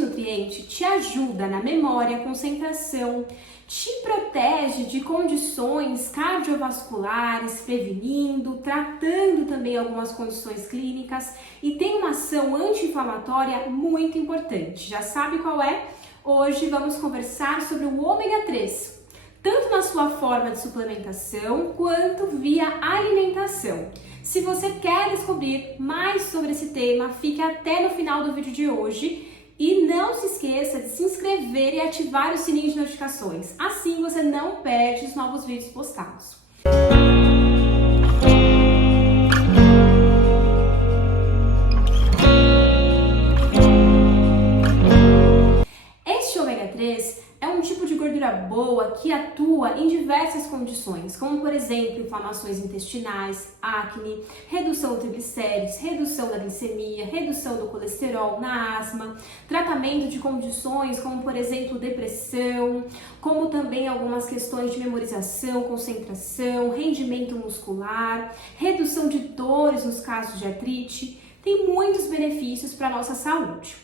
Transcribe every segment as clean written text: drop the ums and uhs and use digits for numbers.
este nutriente te ajuda na memória, concentração, te protege de condições cardiovasculares, prevenindo, tratando também algumas condições clínicas e tem uma ação anti-inflamatória muito importante. Já sabe qual é? Hoje vamos conversar sobre o ômega 3, tanto na sua forma de suplementação quanto via alimentação. Se você quer descobrir mais sobre esse tema, fique até no final do vídeo de hoje. E não se esqueça de se inscrever e ativar o sininho de notificações. Assim você não perde os novos vídeos postados. Este ômega 3 é um tipo de gordura boa que atua em diversas condições, como por exemplo, inflamações intestinais, acne, redução de triglicéridos, redução da glicemia, redução do colesterol, na asma, tratamento de condições como por exemplo, depressão, como também algumas questões de memorização, concentração, rendimento muscular, redução de dores nos casos de artrite. Tem muitos benefícios para a nossa saúde.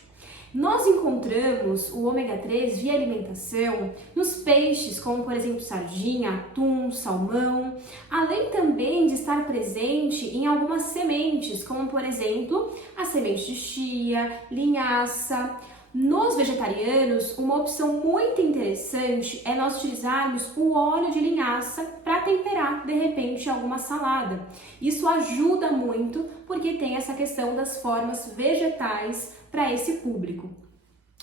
Nós encontramos o ômega 3 via alimentação nos peixes, como por exemplo sardinha, atum, salmão, além também de estar presente em algumas sementes, como por exemplo a semente de chia, linhaça. Nos vegetarianos, uma opção muito interessante é nós utilizarmos o óleo de linhaça para temperar, de repente, alguma salada. Isso ajuda muito porque tem essa questão das formas vegetais para esse público.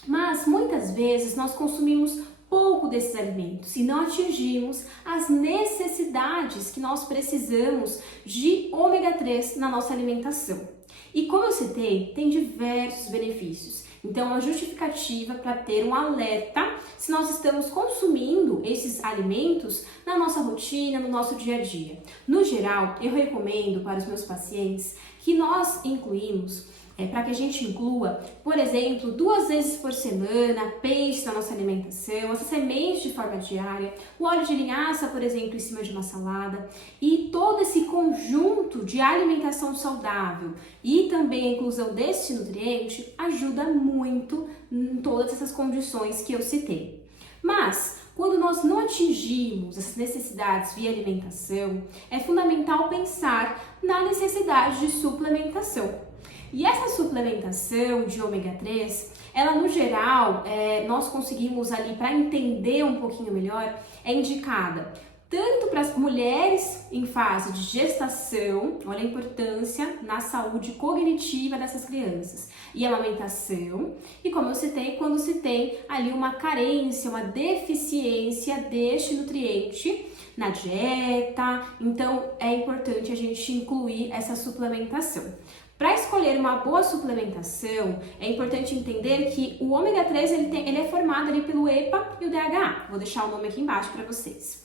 Mas muitas vezes nós consumimos pouco desses alimentos e não atingimos as necessidades que nós precisamos de ômega 3 na nossa alimentação. E como eu citei, tem diversos benefícios. Então, uma justificativa para ter um alerta se nós estamos consumindo esses alimentos na nossa rotina, no nosso dia a dia. No geral, eu recomendo para os meus pacientes que nós incluímos para que a gente inclua, por exemplo, 2 vezes por semana, peixe na nossa alimentação, essa semente de forma diária, o óleo de linhaça, por exemplo, em cima de uma salada e todo esse conjunto de alimentação saudável e também a inclusão desse nutriente ajuda muito em todas essas condições que eu citei. Mas, quando nós não atingimos essas necessidades via alimentação, é fundamental pensar na necessidade de suplementação. E essa suplementação de ômega 3, ela no geral, nós conseguimos ali para entender um pouquinho melhor, é indicada tanto para as mulheres em fase de gestação, olha a importância na saúde cognitiva dessas crianças, e amamentação, e como eu citei, quando se tem ali uma carência, uma deficiência deste nutriente na dieta, então é importante a gente incluir essa suplementação. Para escolher uma boa suplementação, é importante entender que o ômega 3 ele é formado ali pelo EPA e o DHA. Vou deixar o nome aqui embaixo para vocês.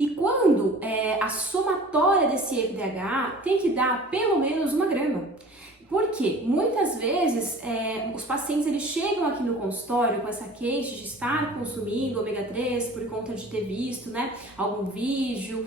E quando a somatória desse EPA e DHA tem que dar pelo menos 1 grama. Porque muitas vezes os pacientes eles chegam aqui no consultório com essa queixa de estar consumindo ômega 3 por conta de ter visto algum vídeo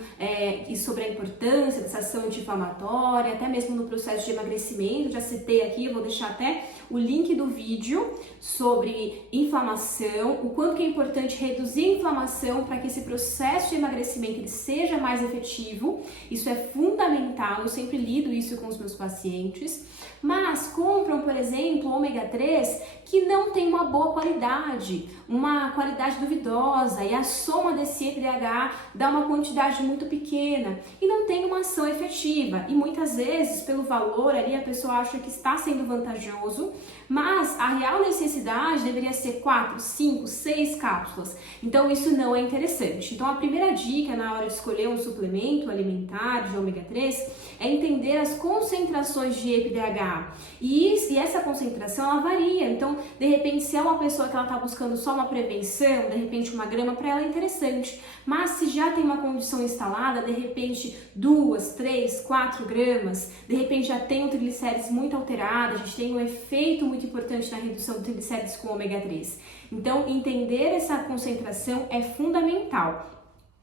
e sobre a importância dessa ação anti-inflamatória, até mesmo no processo de emagrecimento. Já citei aqui, vou deixar até o link do vídeo sobre inflamação, o quanto que é importante reduzir a inflamação para que esse processo de emagrecimento ele seja mais efetivo. Isso é fundamental, eu sempre lido isso com os meus pacientes. Mas compram, por exemplo, ômega 3 que não tem uma boa qualidade, uma qualidade duvidosa, e a soma desse EPA e DHA dá uma quantidade muito pequena e não tem uma ação efetiva. E muitas vezes, pelo valor ali, a pessoa acha que está sendo vantajoso, mas a real necessidade deveria ser 4, 5, 6 cápsulas. Então isso não é interessante. Então a primeira dica na hora de escolher um suplemento alimentar de ômega 3 é entender as concentrações de EPA e DHA. E essa concentração ela varia. Então, de repente, se é uma pessoa que ela está buscando só uma prevenção, de repente 1 grama para ela é interessante. Mas se já tem uma condição instalada, de repente 2, 3, 4 gramas, de repente já tem um triglicérides muito alterado, a gente tem um efeito muito importante na redução do triglicérides com ômega 3. Então, entender essa concentração é fundamental.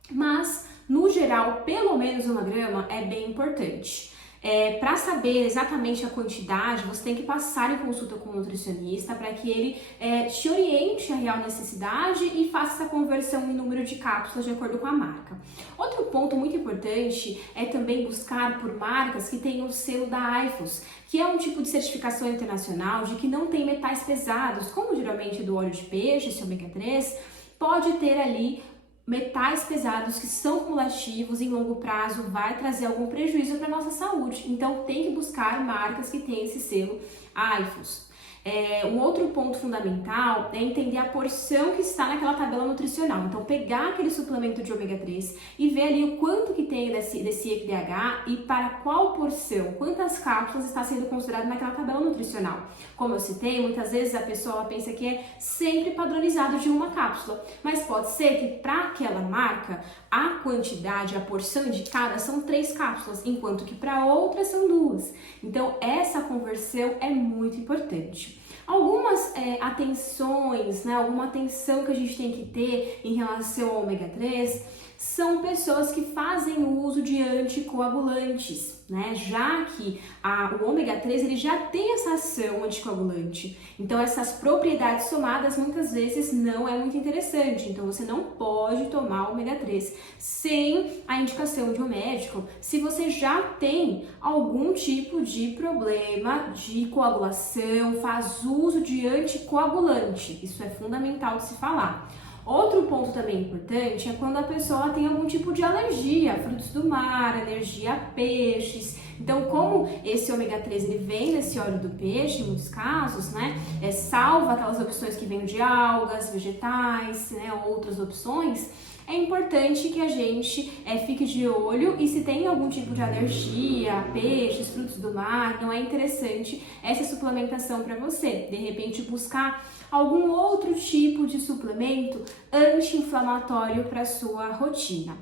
Mas, no geral, pelo menos 1 grama é bem importante. Para saber exatamente a quantidade, você tem que passar em consulta com o nutricionista para que ele te oriente a real necessidade e faça essa conversão em número de cápsulas de acordo com a marca. Outro ponto muito importante é também buscar por marcas que tenham o selo da IFOS, que é um tipo de certificação internacional de que não tem metais pesados, como geralmente do óleo de peixe, esse ômega 3, pode ter ali metais pesados que são cumulativos, em longo prazo vai trazer algum prejuízo para a nossa saúde. Então tem que buscar marcas que têm esse selo IFOS. Um outro ponto fundamental é entender a porção que está naquela tabela nutricional. Então, pegar aquele suplemento de ômega 3 e ver ali o quanto que tem desse EPH e para qual porção, quantas cápsulas está sendo considerado naquela tabela nutricional. Como eu citei, muitas vezes a pessoa pensa que é sempre padronizado de uma cápsula, mas pode ser que para aquela marca a quantidade, a porção indicada são 3 cápsulas, enquanto que para outras são 2. Então, essa conversão é muito importante. Algumas atenções, alguma atenção que a gente tem que ter em relação ao ômega 3 são pessoas que fazem uso de anticoagulantes, já que o ômega 3 ele já tem essa ação anticoagulante. Então essas propriedades somadas muitas vezes não é muito interessante. Então você não pode tomar ômega 3 sem a indicação de um médico se você já tem algum tipo de problema de coagulação, faz uso de anticoagulante. Isso é fundamental de se falar. Outro ponto também importante é quando a pessoa tem algum tipo de alergia a frutos do mar, alergia a peixes. Então, como esse ômega 3 ele vem desse óleo do peixe, em muitos casos, salva aquelas opções que vêm de algas, vegetais, outras opções, é importante que a gente fique de olho e se tem algum tipo de alergia a peixes, frutos do mar, não é interessante essa suplementação para você. De repente, buscar algum outro tipo de suplemento anti-inflamatório para sua rotina.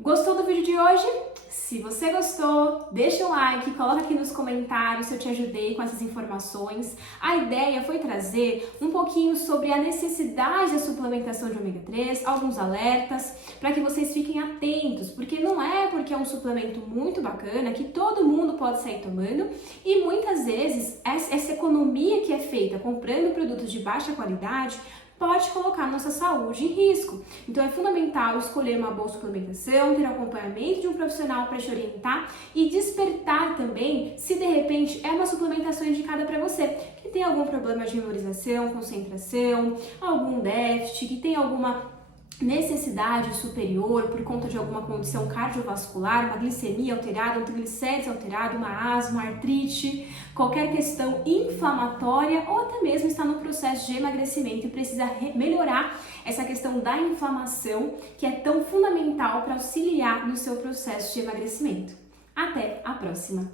Gostou do vídeo de hoje? Se você gostou, deixa um like, coloca aqui nos comentários se eu te ajudei com essas informações. A ideia foi trazer um pouquinho sobre a necessidade da suplementação de ômega 3, alguns alertas, para que vocês fiquem atentos, porque não é porque é um suplemento muito bacana que todo mundo pode sair tomando e muitas vezes essa economia que é feita comprando produtos de baixa qualidade pode colocar nossa saúde em risco. Então é fundamental escolher uma boa suplementação, ter acompanhamento de um profissional para te orientar e despertar também se de repente é uma suplementação indicada para você, que tem algum problema de memorização, concentração, algum déficit, que tem alguma necessidade superior por conta de alguma condição cardiovascular, uma glicemia alterada, um triglicérides alterado, uma asma, artrite, qualquer questão inflamatória ou até mesmo está no processo de emagrecimento e precisa melhorar essa questão da inflamação que é tão fundamental para auxiliar no seu processo de emagrecimento. Até a próxima!